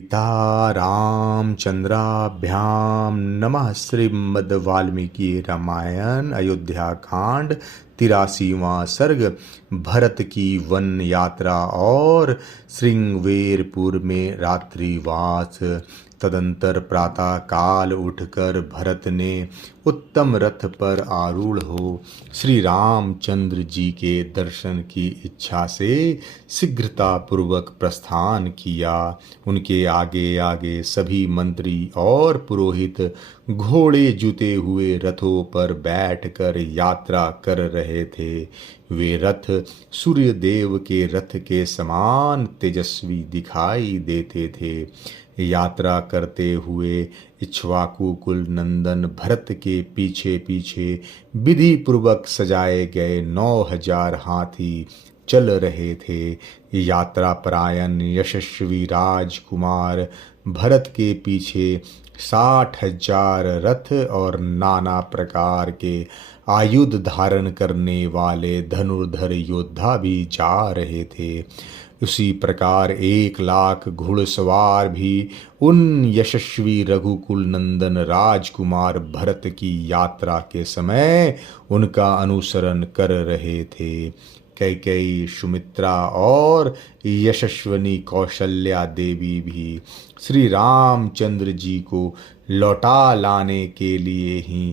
सीता रामचंद्राभ्याम नमः। श्रीमद् वाल्मीकि रामायण अयोध्या कांड 83वां सर्ग। भरत की वन यात्रा और श्रृंगवेरपुर में रात्रिवास। तदंतर प्रातः काल उठकर भरत ने उत्तम रथ पर आरूढ़ हो श्री रामचंद्र जी के दर्शन की इच्छा से शीघ्रता पूर्वक प्रस्थान किया। उनके आगे आगे सभी मंत्री और पुरोहित घोड़े जुते हुए रथों पर बैठकर यात्रा कर रहे थे। वे रथ सूर्य देव के रथ के समान तेजस्वी दिखाई देते थे। यात्रा करते हुए इक्ष्वाकु कुल नंदन भरत के पीछे पीछे विधि पूर्वक सजाए गए 9000 हाथी चल रहे थे। यात्रा परायण यशस्वी राजकुमार भरत के पीछे 60,000 रथ और नाना प्रकार के आयुध धारण करने वाले धनुर्धर योद्धा भी जा रहे थे। उसी प्रकार 1,00,000 घुड़सवार भी उन यशस्वी रघुकुल नंदन राजकुमार भरत की यात्रा के समय उनका अनुसरण कर रहे थे। कैकेयी, सुमित्रा और यशस्विनी कौशल्या देवी भी श्री रामचंद्र जी को लौटा लाने के लिए ही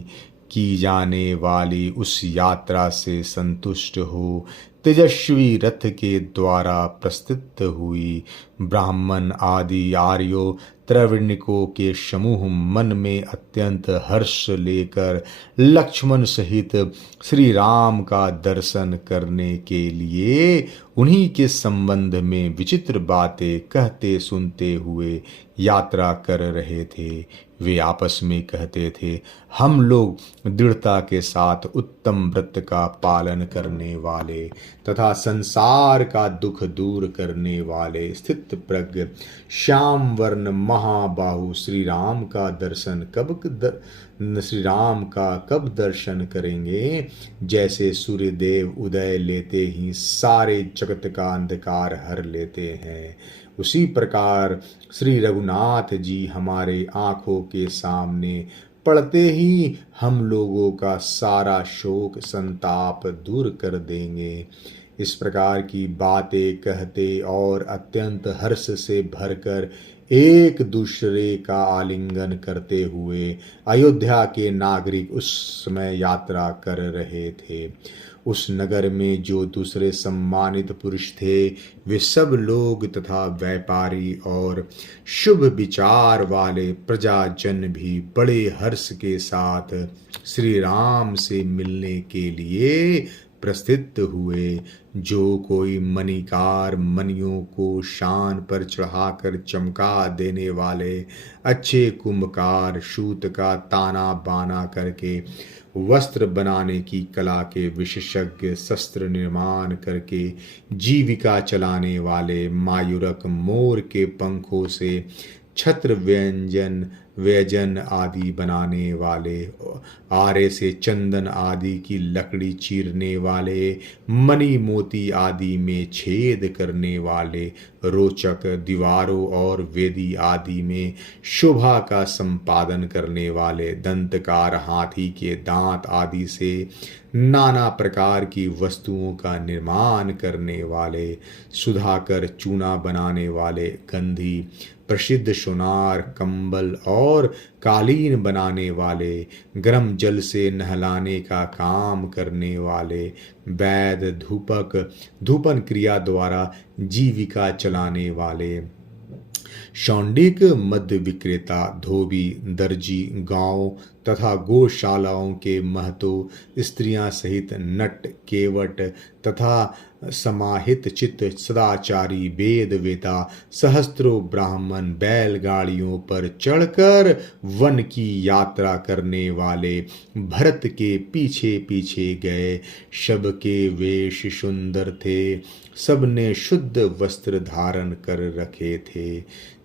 की जाने वाली उस यात्रा से संतुष्ट हो तेजस्वी रथ के द्वारा प्रस्थित हुई। ब्राह्मण आदि आर्यों त्रैवर्णिकों के समूह मन में अत्यंत हर्ष लेकर लक्ष्मण सहित श्री राम का दर्शन करने के लिए उन्हीं के संबंध में विचित्र बातें कहते सुनते हुए यात्रा कर रहे थे। वे आपस में कहते थे, हम लोग दृढ़ता के साथ उत्तम व्रत का पालन करने वाले तथा संसार का दुख दूर करने वाले स्थित प्रज्ञ श्याम वर्ण महाबाहु श्री राम का कब दर्शन करेंगे। जैसे सूर्य देव उदय लेते ही सारे जगत का अंधकार हर लेते हैं, उसी प्रकार श्री रघुनाथ जी हमारे आंखों के सामने पड़ते ही हम लोगों का सारा शोक संताप दूर कर देंगे। इस प्रकार की बातें कहते और अत्यंत हर्ष से भरकर एक दूसरे का आलिंगन करते हुए अयोध्या के नागरिक उस समय यात्रा कर रहे थे। उस नगर में जो दूसरे सम्मानित पुरुष थे वे सब लोग तथा व्यापारी और शुभ विचार वाले प्रजाजन भी बड़े हर्ष के साथ श्री राम से मिलने के लिए प्रस्थित हुए। जो कोई मणिकार मणियों को शान पर चढ़ाकर चमका देने वाले अच्छे कुंभकार सूत का ताना बाना करके वस्त्र बनाने की कला के विशेषज्ञ शस्त्र निर्माण करके जीविका चलाने वाले मायूरक मोर के पंखों से छत्र व्यंजन आदि बनाने वाले आरे से चंदन आदि की लकड़ी चीरने वाले मणि मोती आदि में छेद करने वाले रोचक दीवारों और वेदी आदि में शोभा का संपादन करने वाले दंतकार हाथी के दांत आदि से नाना प्रकार की वस्तुओं का निर्माण करने वाले सुधाकर चूना बनाने वाले गंधी प्रसिद्ध सोनार कंबल और कालीन बनाने वाले गर्म जल से नहलाने का काम करने वाले वैद्य धूपन क्रिया द्वारा जीविका चलाने वाले शौंडिक मध्य विक्रेता धोबी दर्जी गांव तथा गौशालाओं के महतो स्त्रियां सहित नट केवट तथा समाहित चित्त सदाचारी वेद वेता सहस्त्रों ब्राह्मण बैलगाड़ियों पर चढ़कर वन की यात्रा करने वाले भरत के पीछे पीछे गए। सबके वेश सुंदर थे, सबने शुद्ध वस्त्र धारण कर रखे थे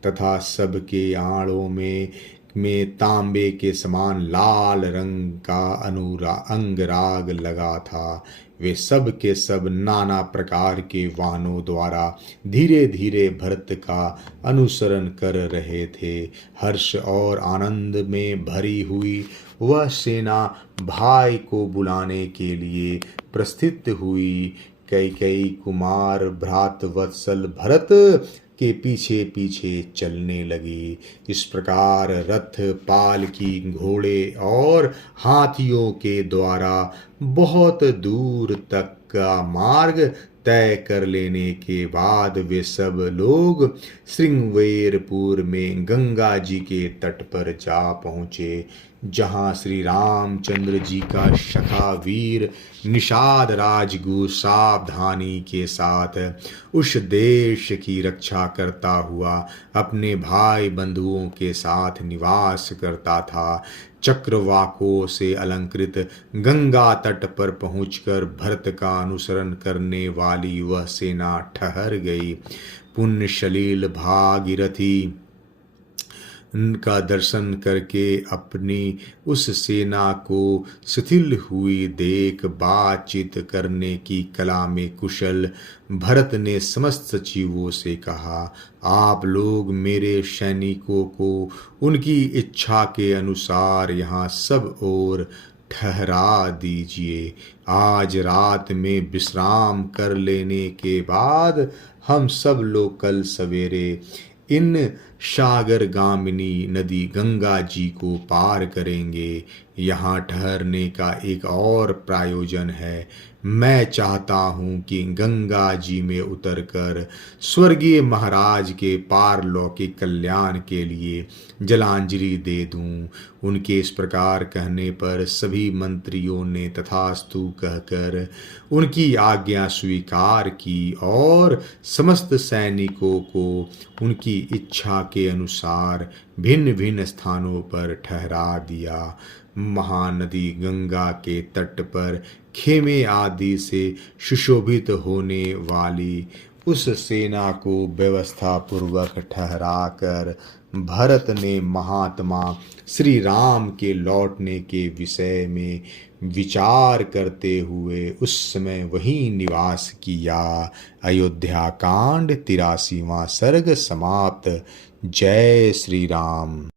तथा सबके आड़ों में में तांबे के समान लाल रंग का अंगराग लगा था। वे सब के सब नाना प्रकार के वाहनों द्वारा धीरे धीरे भरत का अनुसरण कर रहे थे। हर्ष और आनंद में भरी हुई वह सेना भाई को बुलाने के लिए प्रस्थित हुई। कैकेयी कुमार भ्रात वत्सल भरत के पीछे पीछे चलने लगी। इस प्रकार रथ, पालकी, घोड़े और हाथियों के द्वारा बहुत दूर तक का मार्ग तय कर लेने के बाद वे सब लोग श्रृंगवेरपुर में गंगा जी के तट पर जा पहुँचे, जहाँ श्री रामचंद्र जी का सखा वीर निषाद राजगुरु सावधानी के साथ उस देश की रक्षा करता हुआ अपने भाई बंधुओं के साथ निवास करता था। चक्रवाकों से अलंकृत गंगा तट पर पहुंचकर भरत का अनुसरण करने वाली वह सेना ठहर गई। पुण्यशलील भागीरथी का दर्शन करके अपनी उस सेना को शिथिल हुई देख बातचीत करने की कला में कुशल भरत ने समस्त सचिवों से कहा, आप लोग मेरे सैनिकों को उनकी इच्छा के अनुसार यहाँ सब ओर ठहरा दीजिए। आज रात में विश्राम कर लेने के बाद हम सब लोग कल सवेरे इन सागरगामिनी नदी गंगा जी को पार करेंगे। यहाँ ठहरने का एक और प्रयोजन है। मैं चाहता हूँ कि गंगा जी में उतरकर स्वर्गीय महाराज के पारलौकिक कल्याण के लिए जलांजलि दे दूँ। उनके इस प्रकार कहने पर सभी मंत्रियों ने तथास्तु कहकर उनकी आज्ञा स्वीकार की और समस्त सैनिकों को उनकी इच्छा के अनुसार भिन्न भिन्न स्थानों पर ठहरा दिया। महानदी गंगा के तट पर खेमे आदि से सुशोभित होने वाली उस सेना को व्यवस्था पूर्वक ठहराकर भरत ने महात्मा श्री राम के लौटने के विषय में विचार करते हुए उस समय वहीं निवास किया। अयोध्या कांड 83वां सर्ग समाप्त। जय श्री राम।